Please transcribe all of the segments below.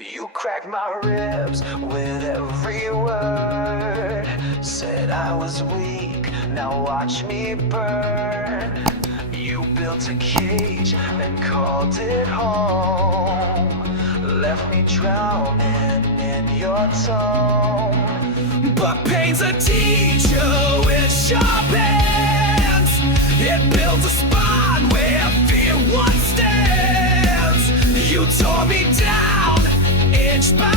You cracked my ribs with every word. Said I was weak, now watch me burn. You built a cage and called it home. Left me drowning in your tone. But pain's a teacher with sharp hands. It builds a spine where fear once stands. You tore me down inch by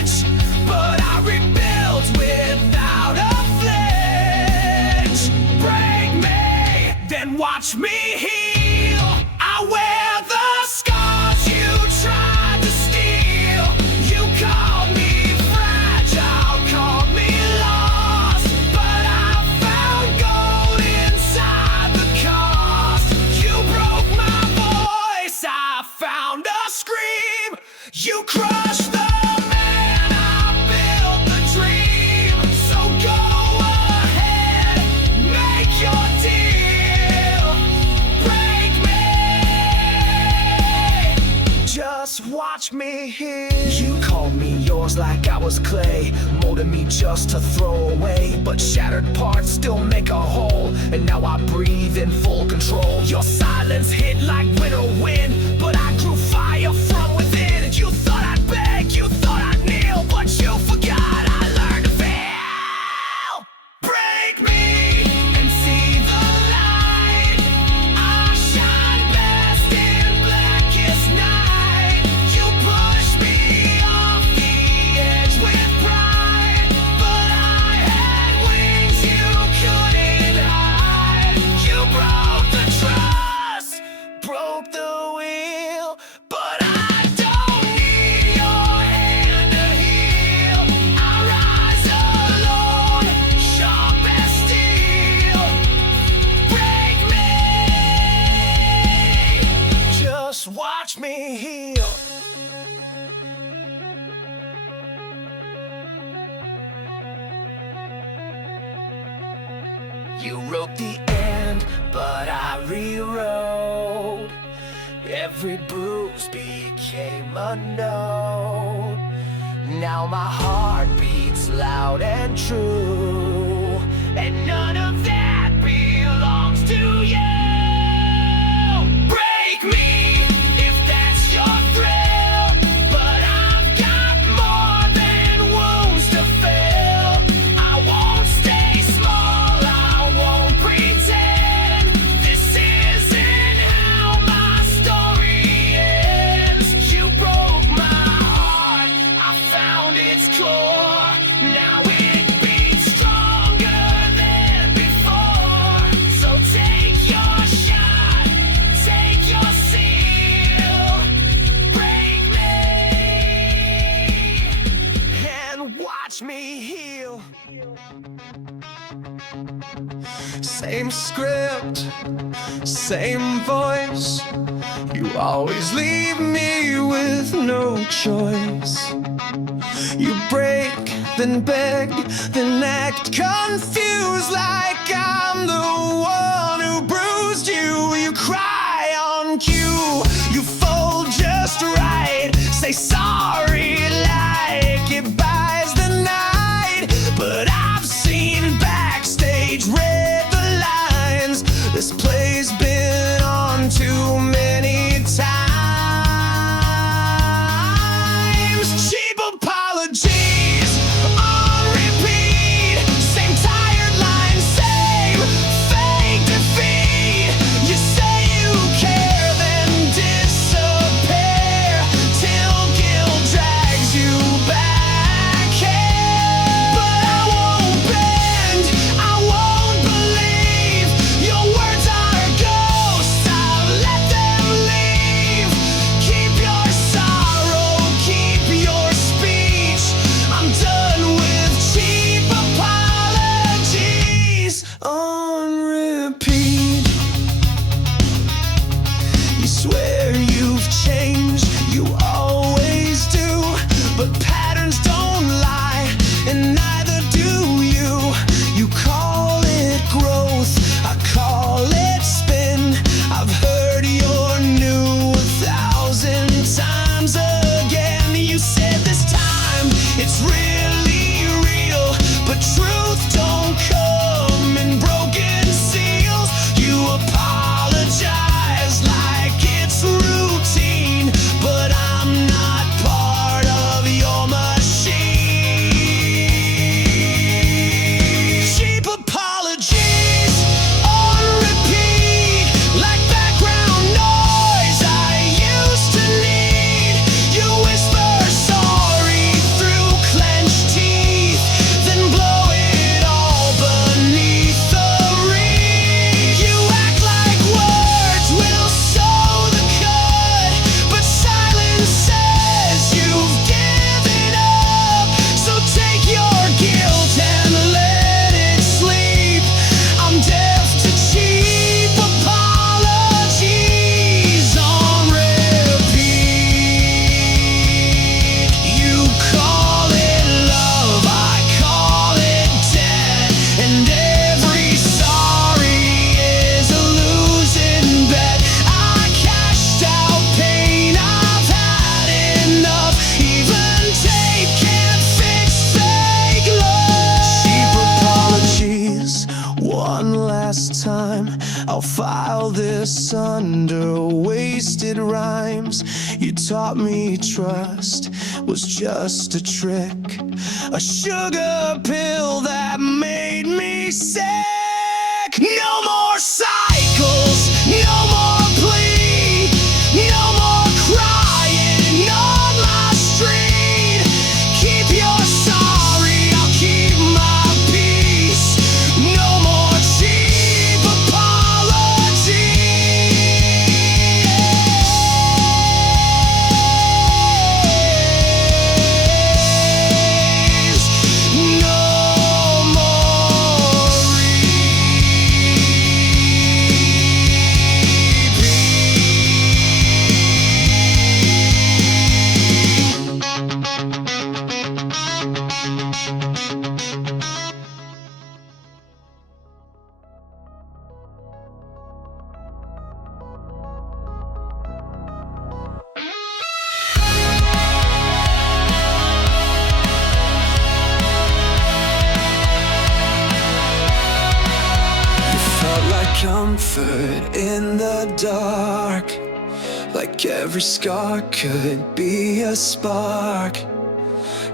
inch, but I rebuilt without a flinch. Break me, then watch me heal. I wear the scars you tried to steal. You called me fragile, called me lost, but I found gold inside the cost. You broke my voice, I found a scream. You crushed the man, I built the dream. So go ahead, make your deal. Break me, just watch me heal. You called me yours like I was clay, molded me just to throw away. But shattered parts still make a whole, and now I breathe in full control. Your silence hit like winter wind, but I grew fire from within. You thought I'd beg, you thought I'd kneel, but you forgot I learned to feel. Break me and see the light. I shine best in blackest night. You pushed me off the edge with pride, but I had wings you couldn't hide. You broke the trust, broke the wheel, but I don't need your hand to heal. I rise alone, sharp as steel. Break me, just watch me heal. You wrote the end, but I rewrote. Every bruise became a note. Now my heart beats loud and true, and none of that belongs to you. Break me if that's your thrill, but I've got more than wounds to fill. I won't stay small, I won't pretend. This isn't how my story ends. You broke my heart, I found its core. Now it beats stronger than before. So take your shot, take your seal. Break me and watch me heal. Same script, same voice. You always leave me with no choice. You break, then beg, then act confused like I'm the one who bruised you. You cry on cue, you fold just right. Say sorry like it buys the night. But I've seen backstage, read the lines. This play's been on too many times. Cheap apologies on repeat. Same tired line, same fake defeat. You say you care, then disappear till guilt It's really real, but truth don't come in broken seals. You apologize like it's routine, but I'm not part of your machine. Cheap apologies on repeat, like background noise I used to need. You whisper sorry through clenched teeth, then blow it all beneath the reed. You act like words will sew the cut, but silence says you've given up. So take your guilt and let it sleep. I'm deaf to cheap apologies on repeat. You call it love, I call it debt, and every sorry is a losing bet. I cashed out pain, I've had enough. Even tape can't fix fake love. Cheap apologies, one last time. I'll file this under wasted rhymes. You taught me trust was just a trick, a sugar pill that made me sick. No more cycles, no more plea, no more crying on my street. Keep your sorry, I'll keep my peace. No more cheap apologies. No more comfort in the dark, like every scar could be a spark.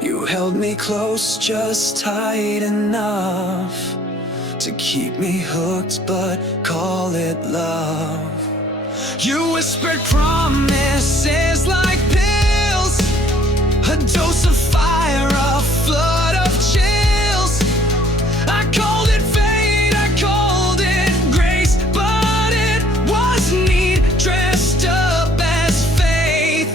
You held me close, just tight enough to keep me hooked, but call it love. You whispered promises like pills, a dose of fire, a flood of chills. I called it fate, I called it grace, but it was need dressed up as faith.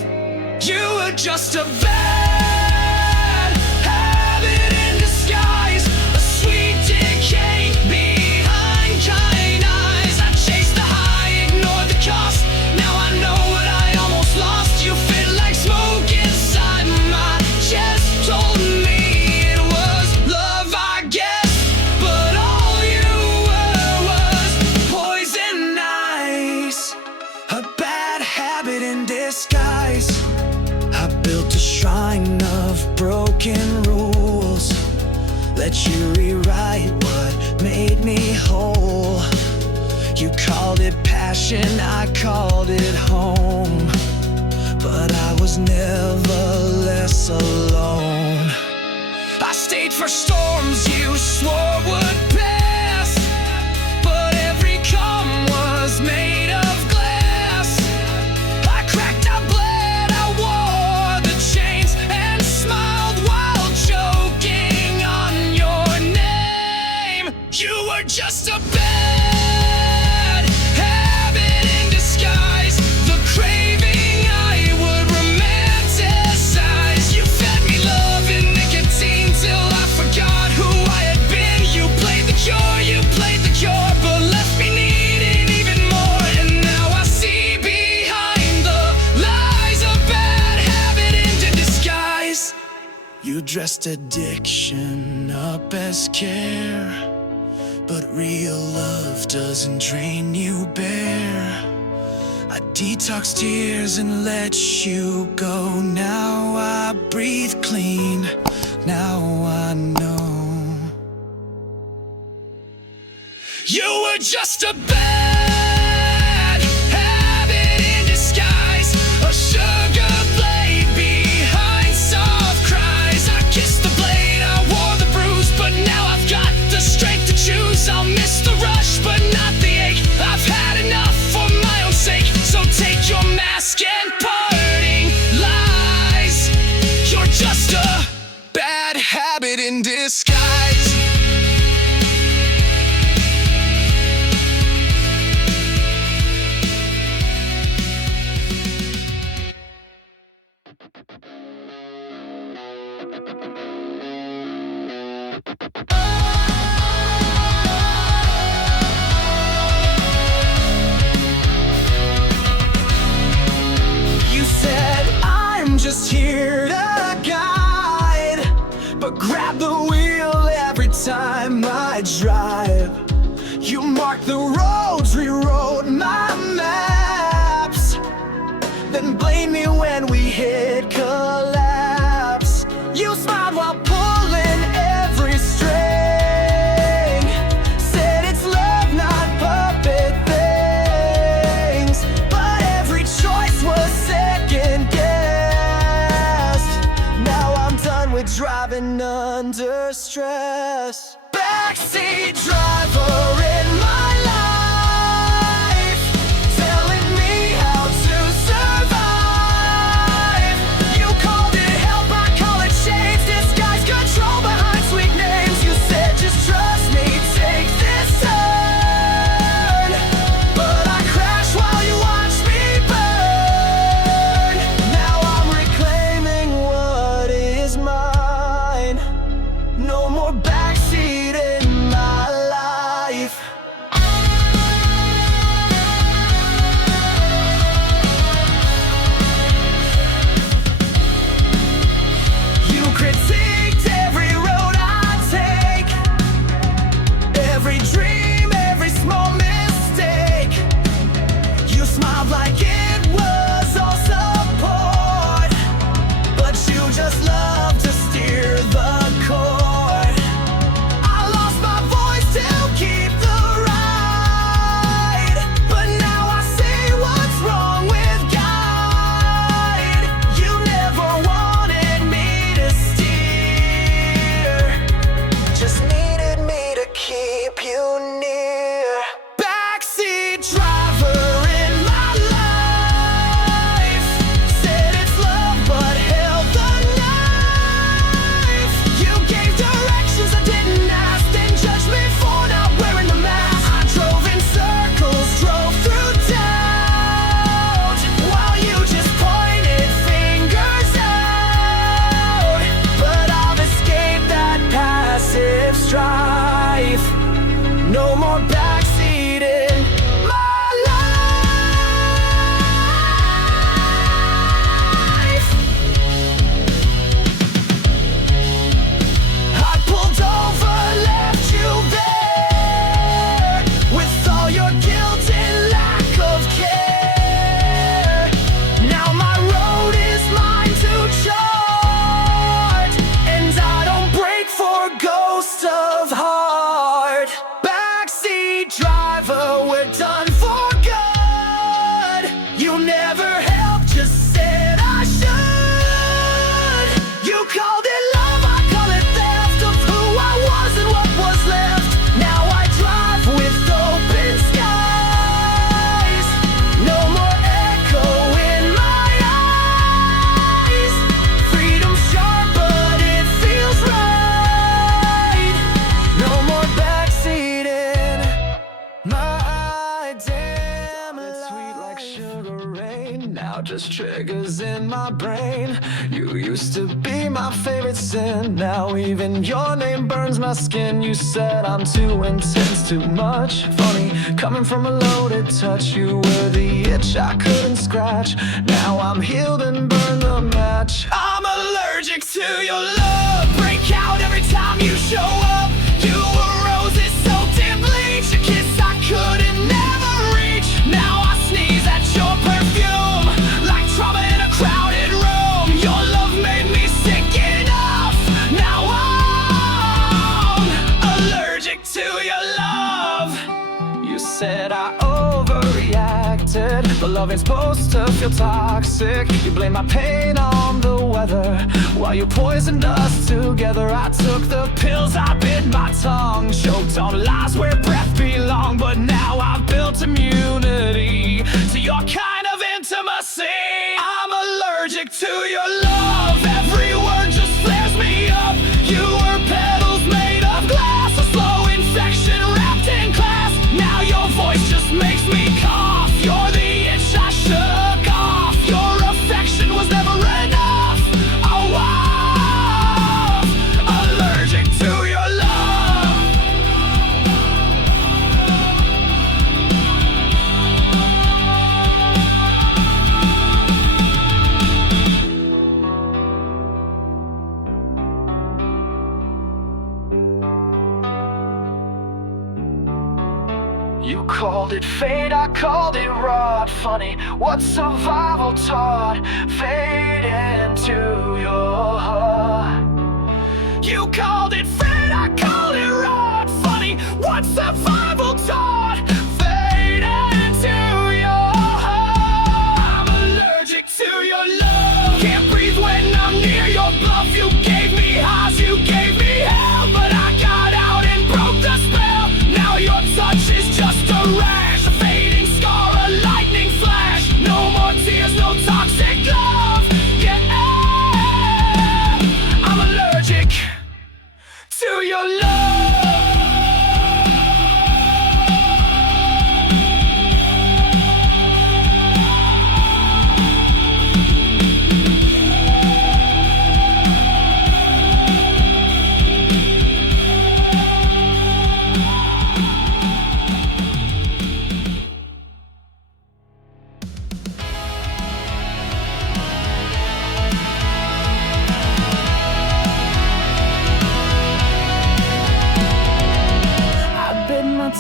You were just a bad habit in disguise, a sweet decay behind kind eyes. I chased the high, ignored the cost. Now I know what I almost lost. You fit like smoke inside my chest, told me it was love, I guess, but all you were was poison ice, a bad habit in disguise. I built a shrine of broken rules, let you rewrite what made me whole. You called it passion, I called it home, but I was never less alone. I stayed for storms you swore would pass, but every calm was made of glass. I cracked, I bled, I wore the chains and smiled while choking on your name. You were just a bad habit in disguise, the craving I would romanticize. You fed me love and nicotine till I forgot who I had been. You played the cure, but left me needing even more. And now I see behind the lies, a bad habit into disguise. You dressed addiction up as care, but real love doesn't drain you bare. I detoxed tears and let you go. Now I breathe clean, Now I know you were just a bad habit in disguise, a sugar blade behind soft cries. I kissed the blade, I wore the bruise, but now I've got the strength to choose. I'll miss the rush, but not the ache. I've had enough for my own sake, so take your mask and parting lies. You're just a bad habit in disguise. You said I'm just here to guide, but grab the wheel every time I drive. You marked the roads, rewrote my maps, then blame me when we hit collapse. You smiled while pulling every string, said it's love, not puppet things, but every choice was second guessed. Now I'm done with driving under stress. Backseat driver in my life, telling me how to survive. You called it help, I call it shades. Disguise control behind sweet names. You said just trust me, take this turn, but I crashed while you watched me burn. Now I'm reclaiming what is mine. No more backseat in my life. You critiqued every road I take, every dream, every small mistake. You smiled like it was all support, but you just love to steer the course. I lost my voice to keep the ride, but now I see what's wrong with guide. You never wanted me to steer, just needed me to keep you near. Backseat driver in my life, said it's love but held the knife. You gave directions I didn't ask, then judged me for not wearing the mask. I drove in circles, drove through doubt, while you just pointed fingers out. But I've escaped that passive strife. No more backseat in my life. I pulled over, left you there, with all your guilt and lack of care. Now my road is mine to chart, and I don't break for ghost of heart. Backseat driver, we're done for good. You never helped, just said I should. You called it love, I call it theft of who I was and what was left. Now I drive with open skies, no more echo in my eyes. Freedom sharp, but it feels right. No more backseat in my damn life. Sweet like sugar rain, now just triggers in my brain. You used to be my favorite sin, now even your name burns my skin. You said I'm too intense, too much. Funny, coming from a loaded touch. You were the itch I couldn't scratch. Now I'm healed and burn the match. I'm allergic to your love, break out every time you show up. You were roses soaked in bleach, a kiss I couldn't never reach. Now I sneeze at your perfume, like trauma in a crowded room. Your love made me sick enough, now But love ain't supposed to feel toxic. You blame my pain on the weather while you poisoned us together. I took the pills, I bit my tongue, choked on lies where breath belonged. But now I've built immunity to your kind of intimacy. I'm allergic to your love. Every word just flares me up. You were petals made of glass, a slow infection wrapped in glass. Now your voice just makes me cough. You're the itch I shook off. Your affection was never enough. Oh, I'm allergic to your love. You called it fate, I called it rot. Funny what survival taught. Fade into your heart. You called it fate, I called it rot. Funny what survival taught. Fade into your heart. I'm allergic to your love. Can't breathe when I'm near your bluff. You gave me highs, you gave me hell, but I got out and broke the spell. Now your touch is just a rash, a fading scar, a lightning flash. No more tears, no toxic love. Yeah, I'm allergic to your love.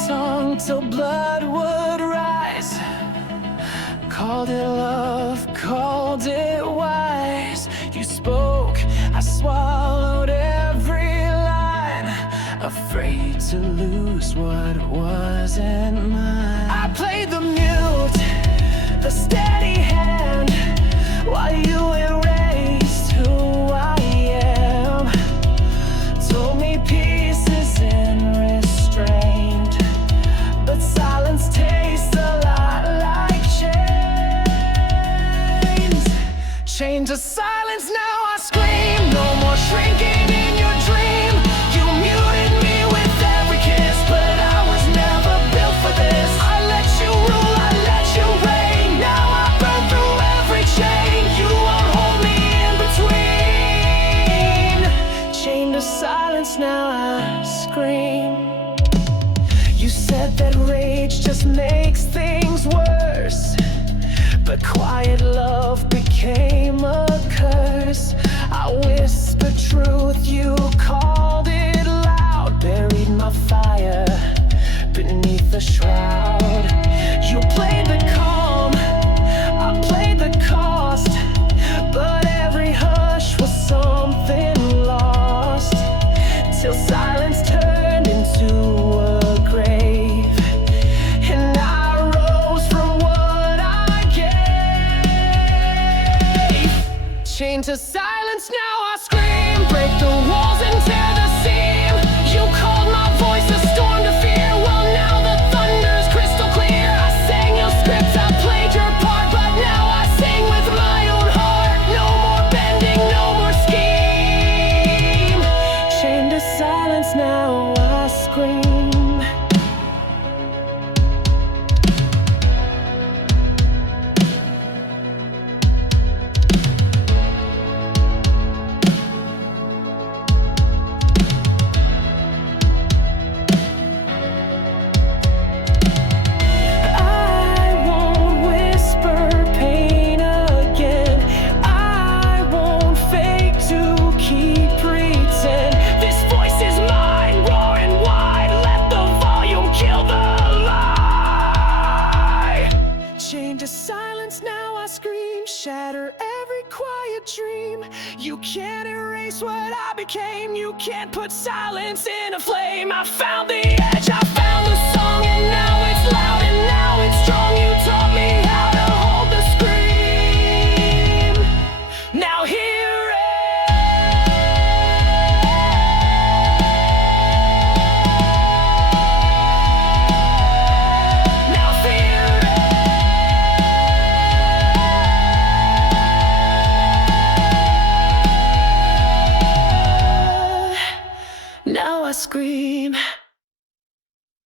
Tongue till blood would rise. Called it love, called it wise. You spoke, I swallowed every line, afraid to lose what wasn't mine. I played the mute, the steady hand, while you erased who I am. Told me peace is in restraint, but silence tastes a lot like chains. Chained to silence, now I scream. No more shrinking in your dream. You muted me with every kiss, but I was never built for this. I let you rule, I let you reign. Now I burn through every chain. You won't hold me in between. Chained to silence, now I scream. You said that rage just makes things worse, but quiet love became a curse. I whispered truth, you called it loud. Buried my fire beneath the shroud. You played the calm, I played the cost, but every hush was something lost. Till silence turned into a grave, and I rose from what I gave. Chained to silence, now I scream. Break the walls and tear the seam. You called my voice a storm to fear. Well, now the thunder's crystal clear. I sang your script, I played your part, but now I sing with my own heart. No more bending, no more scheme. Chained to silence, now I scream. Shatter every quiet dream. You can't erase what I became. You can't put silence in a flame. I found the edge, I found the song, and now it's loud, and now it's strong. You taught me how to scream.